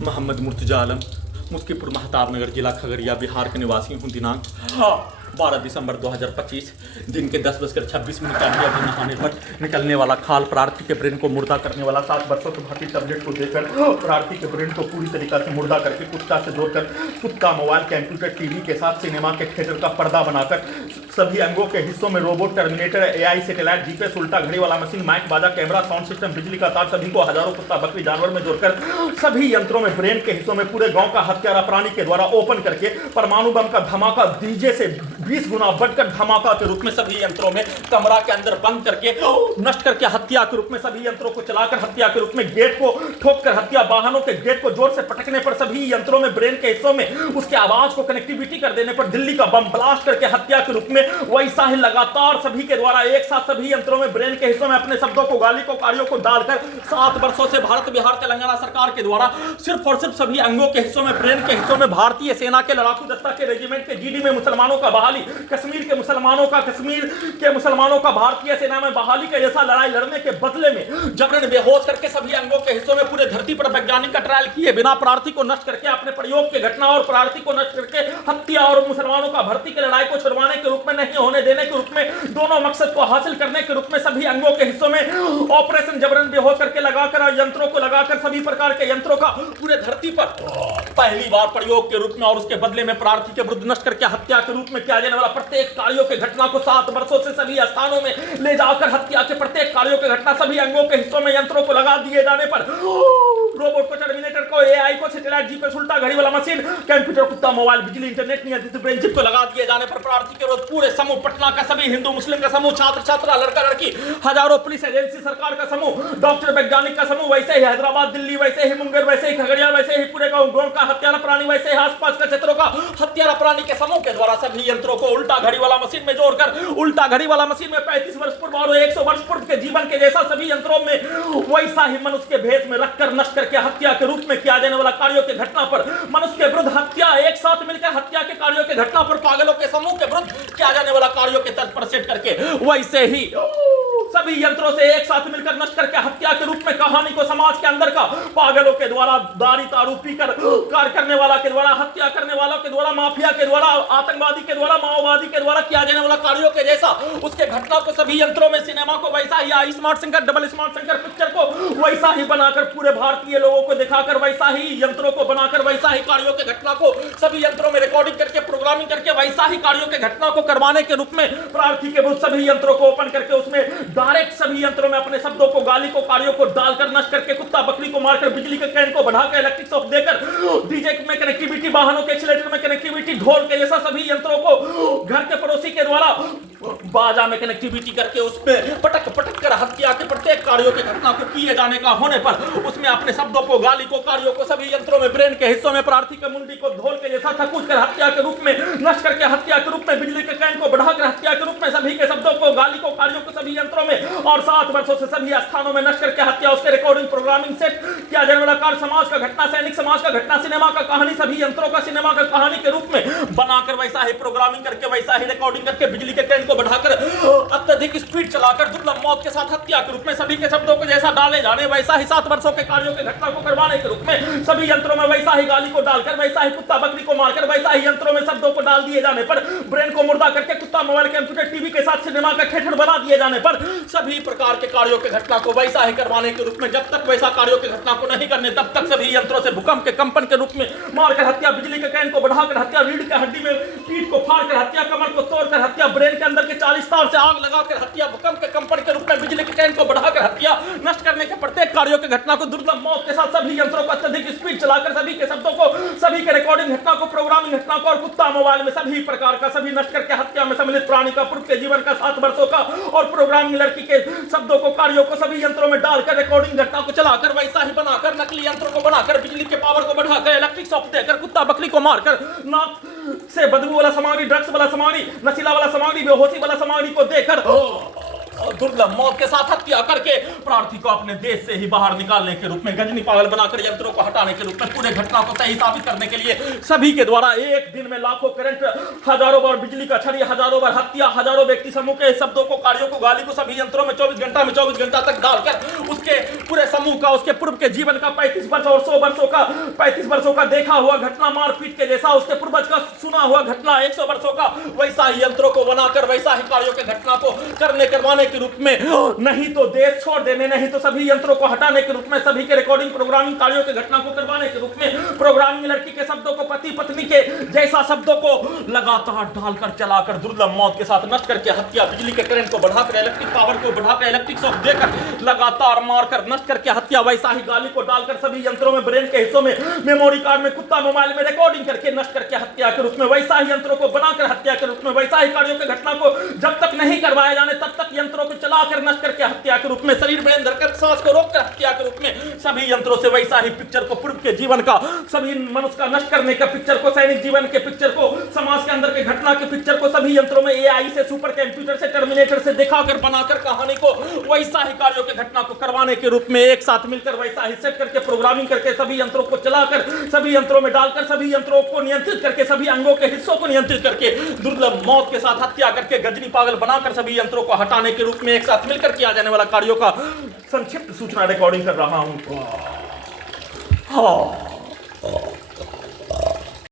मोहम्मद मुर्तजा आलम, मुस्कीपुर महताब नगर, जिला खगड़िया, बिहार के निवासी हूँ। दिनांक 12 दिसंबर 2025 दिन के 10:26 का नहाने पर निकलने वाला खाल प्रार्थी के ब्रेन को मुर्दा करने वाला 7 वर्षों के भारतीय टैबलेट को देकर प्रार्थी के ब्रेन को पूरी तरीका से मुर्दा करके कुत्ता से जोड़कर कुत्ता मोबाइल, कंप्यूटर, टीवी के साथ सिनेमा के थिएटर का पर्दा बनाकर सभी अंगों के हिस्सों में robot, terminator, AI, satellite, GPS, उल्टा घड़ी वाला मशीन, माइक, बाजा, कैमरा, साउंड सिस्टम, बिजली का तार, सभी को हजारों कुत्ता बकरी जानवर में जोड़कर सभी यंत्रों में ब्रेन के हिस्सों में पूरे गांव का हत्यारा प्राणी के द्वारा ओपन करके परमाणु बम का धमाका डीजे से 20 गुना बढ़कर धमाका के रूप में सभी यंत्रों में कमरा के अंदर बंद करके नष्ट करके हत्या के रूप में सभी यंत्रों को चलाकर हत्या के रूप में गेट को ठोक कर हत्या, वाहनों के गेट को जोर से पटकने पर सभी यंत्रों में ब्रेन के हिस्सों में उसके आवाज को कनेक्टिविटी कर देने पर दिल्ली का बम ब्लास्ट करके हत्या के रूप में वैसा ही लगातार सभी के द्वारा एक साथ सभी यंत्रों में ब्रेन के हिस्सों में अपने शब्दों को, गाली को, कार्यों को डालकर 7 वर्षों से भारत, बिहार, तेलंगाना सरकार के द्वारा सिर्फ और सिर्फ सभी अंगों के हिस्सों में, ब्रेन के हिस्सों में भारतीय सेना के लड़ाकू दस्ता के रेजिमेंट के जीडी में मुसलमानों का बहाली, कश्मीर के मुसलमानों का भारतीय सेना में बहाली के जैसा लड़ाई लड़ने के बदले में जबरन बेहोश करके सभी अंगों के हिस्सों में पूरे धरती पर वैज्ञानिक का ट्रायल किए बिना प्रार्थी को नष्ट करके अपने प्रयोग की घटना और प्रार्थी को नष्ट करके हत्या और मुसलमानों का भर्ती की लड़ाई को छुड़वाने के रूप में, नहीं होने देने के रूप में, दोनों मकसद को हासिल करने के रूप में सभी अंगों के हिस्सों में ऑपरेशन जबरन बेहोश करके लगाकर और यंत्रों को लगाकर सभी प्रकार के यंत्रों का पूरे धरती पर पहली बार प्रयोग के रूप में और उसके बदले में प्रार्थी के विरुद्ध नष्ट करके हत्या के रूप में किया जाने वाला प्रत्येक कार्यों के घटना को 7 वर्षों से सभी स्थानों में ले जाकर हत्या के प्रत्येक कार्यों के घटना सभी अंगों के हिस्सों में यंत्रों को लगा दिए जाने पर रोबोट को, टर्मिनेटर को, एआई को, सैटेलाइट, जीपीएस, उल्टा घड़ी वाला मशीन, कंप्यूटर, कुत्ता, मोबाइल, बिजली, इंटरनेट नियंत्रित ब्रेन चिप को लगा दिए जाने पर प्रार्थी के विरुद्ध पूरे समूह, पटना का सभी हिंदू मुस्लिम का समूह, छात्र छात्रा, लड़का लड़की, हजारों पुलिस एजेंसी, सरकार का समूह, डॉक्टर, वैज्ञानिक का समूह, वैसे ही हैदराबाद, दिल्ली, वैसे ही मुंगेर, वैसे ही खगड़िया, वैसे ही पूरे गांव का हत्यारा प्राणी, वैसे ही आसपास के क्षेत्रों का हत्यारा प्राणी के समूह के द्वारा सभी यंत्रों को उल्टा घड़ी वाला मशीन में जोड़कर उल्टा घड़ी वाला मशीन में 35 वर्ष पूर्व और 100 वर्ष पूर्व के जीवन के जैसा सभी यंत्रों में वैसा ही मनुष्य के भेष में रखकर नष्ट करके हत्या के रूप में किया जाने वाला कार्यों के घटना पर, मनुष्य के विरुद्ध हत्या, एक साथ मिलकर हत्या के कार्यों के घटना पर, पागलों के समूह के विरुद्ध किया जाने वाला कार्यों के तर्ज पर सेट करके वैसे ही सभी यंत्रों से एक साथ मिलकर नष्ट करके हत्या के रूप में कहानी को समाज के अंदर का पागलों के द्वारा, दारू दारू पीकर कार्य करने वाला के द्वारा, हत्या करने वालों के द्वारा, माफिया के द्वारा, आतंकवादी के द्वारा, माओवादी के द्वारा किया जाने वाला कार्यों के जैसा उसके घटना को सभी यंत्रों में, सिनेमा को वैसा ही smart Shankar, double smart Shankar picture को वैसा ही बनाकर पूरे भारतीय लोगों को दिखाकर वैसा ही यंत्रों को बनाकर वैसा ही कार्यों के घटना को सभी यंत्रों में रिकॉर्डिंग करके, प्रोग्रामिंग करके वैसा ही कार्यों के घटना को करवाने के रूप में प्रार्थी के विरुद्ध सभी यंत्रों को ओपन करके उसमें डायरेक्ट सभी यंत्रों में अपने शब्दों को, गाली को, कार्यों को डालकर नष्ट करके कुत्ता बकरी को मारकर बिजली के करंट को बढ़ाकर इलेक्ट्रिक शॉक देकर डीजे में कनेक्टिविटी, वाहनों के एक्सीलरेटर में कनेक्टिविटी, ढोल के जैसा सभी यंत्रों को घर के पड़ोसी के द्वारा बाजा में कनेक्टिविटी करके उसमें पटक पटक कर हत्या के प्रत्येक कार्यों की घटना को किए जाने का होने पर उसमें अपने शब्दों को, गाली को, कार्यों को सभी यंत्रों में, ब्रेन के हिस्सों में प्रार्थी के मुंडी को ढोल के जैसा थकूच कर हत्या के रूप में नष्ट करके हत्या के रूप में, बिजली के करंट को बढ़ाकर हत्या के रूप में सभी के शब्दों को, गाली को, कार्यों को सभी यंत्रों में और 7 वर्षों से सभी स्थानों में नष्ट करके हत्या, उसके रिकॉर्डिंग, प्रोग्रामिंग सेट किया जाने वाला कार्य, समाज का घटना, सैनिक समाज का घटना, सिनेमा का कहानी, सभी यंत्रों का सिनेमा का कहानी के रूप में बनाकर वैसा ही प्रोग्रामिंग करके, वैसा ही रिकॉर्डिंग करके, बिजली के करंट को बढ़ाकर अत्यधिक स्पीड चलाकर दुर्लभ मौत के साथ हत्या के रूप में सभी के शब्दों को जैसा डाले जाने वैसा ही 7 वर्षों के कार्यों के घटना को करवाने के रूप में सभी यंत्रों में वैसा ही गाली को डालकर, वैसा ही कुत्ता बकरी को मारकर, वैसा ही यंत्रों में शब्दों को डाल दिए जाने पर, ब्रेन को मुर्दा करके कुत्ता, मोबाइल, कंप्यूटर, टीवी के साथ सिनेमा का थिएटर बना दिए जाने पर सभी प्रकार के कार्यों के घटना को वैसा ही करवाने के रूप में जब तक वैसा कार्यों की घटना को नहीं करने तब तक सभी यंत्रों से भूकंप के कंपन के रूप में मारकर हत्या, बिजली के करंट को बढ़ाकर हत्या, रीढ़ की हड्डी में पीठ को फाड़कर हत्या, कमर को तोड़कर हत्या, ब्रेन के अंदर के 40 तार से आग लगाकर हत्या, भूकंप के कंपन के रूप में बिजली के करंट को बढ़ाकर हत्या, नष्ट करने के प्रत्येक कार्यों की घटना को दुर्लभ मौत के साथ सभी यंत्रों को अत्यधिक स्पीड चलाकर सभी के शब्दों को, सभी के रिकॉर्डिंग घटना को, प्रोग्रामिंग घटना को और कुत्ता मोबाइल में सभी प्रकार का सभी नष्ट करके हत्या में सम्मिलित प्राणी का, पूर्व के जीवन का, 7 वर्षों का और प्रोग्रामिंग लड़की के शब्दों को, कार्यों को सभी यंत्रों में डालकर रिकॉर्डिंग घटना को चलाकर वैसा ही बनाकर नकली यंत्रों को बनाकर बिजली के पावर को बढ़ाकर इलेक्ट्रिक शॉक देकर कुत्ता बकरी को मारकर नाक से बदबू वाला सामग्री, ड्रग्स वाला सामग्री, नशीला वाला सामग्री, बेहोशी वाला सामग्री को देकर दुर्लभ मौत के साथ हत्या करके प्रार्थी को अपने देश से ही बाहर निकालने के रूप में, गजनी पागल बनाकर यंत्रों को हटाने के रूप में, पूरे घटना को सही साबित करने के लिए सभी के द्वारा एक दिन में लाखों करंट, हजारों बार बिजली का छड़ी, हजारों बार हत्या, हजारों व्यक्ति समूह के शब्दों को, कार्यों को, गाली को सभी यंत्रों में 24 घंटा तक डालकर उसके पूरे समूह का, उसके पूर्व के जीवन का 35 वर्ष और 35 वर्षों का देखा हुआ घटना, मारपीट के जैसा उसके पूर्वज का सुना हुआ घटना, 100 वर्षों का वैसा ही यंत्रों को बनाकर वैसा ही कार्यों के घटना को करवाने के रूप में, नहीं तो देश छोड़ देने, नहीं तो सभी यंत्रों को हटाने के रूप में, सभी के रिकॉर्डिंग प्रोग्रामिंग कार्यों के घटना को करवाने के रूप में, प्रोग्रामिंग लड़की के शब्दों को, पति पत्नी के जैसा शब्दों को लगातार डालकर चलाकर दुर्लभ मौत के साथ नष्ट करके हत्या, बिजली के करंट को बढ़ाकर, इलेक्ट्रिक पावर को बढ़ाकर, इलेक्ट्रिक शॉक देकर लगातार मारकर नष्ट करके हत्या, वैसा ही गाली को डालकर सभी यंत्रों में, ब्रेन के हिस्सों में, मेमोरी कार्ड में, कुत्ता मोबाइल में रिकॉर्डिंग करके नष्ट करके हत्या के रूप में, वैसा ही यंत्रों को बनाकर हत्या के रूप में, वैसा ही कार्यों के घटना को जब तक नहीं करवाए जाने तब तक यंत्रों को चलाकर नष्ट करके हत्या के रूप में, शरीर ब्रेन धरकर सांस को रोककर हत्या के रूप में, सभी यंत्रों से वैसा ही पिक्चर को, पूर्व के जीवन का, सभी मनुष्य का नष्ट करने का पिक्चर को, सैनिक जीवन के पिक्चर को, समाज के अंदर के घटना के पिक्चर को सभी यंत्रों में एआई से, सुपर कंप्यूटर से, टर्मिनेटर से दिखाकर बनाकर कहानी को वैसा ही कार्यों के घटना को करवाने के रूप में एक साथ मिलकर वैसा ही सेट करके प्रोग्रामिंग करके सभी यंत्रों को चलाकर, सभी यंत्रों में डालकर, सभी यंत्रों को नियंत्रित करके, सभी अंगों के हिस्सों को नियंत्रित करके दुर्लभ मौत के साथ हत्या करके गजनी पागल बनाकर सभी यंत्रों को हटाने के रूप में एक साथ मिलकर किया जाने वाला कार्यों का संक्षिप्त सूचना रिकॉर्डिंग कर रहा हूं।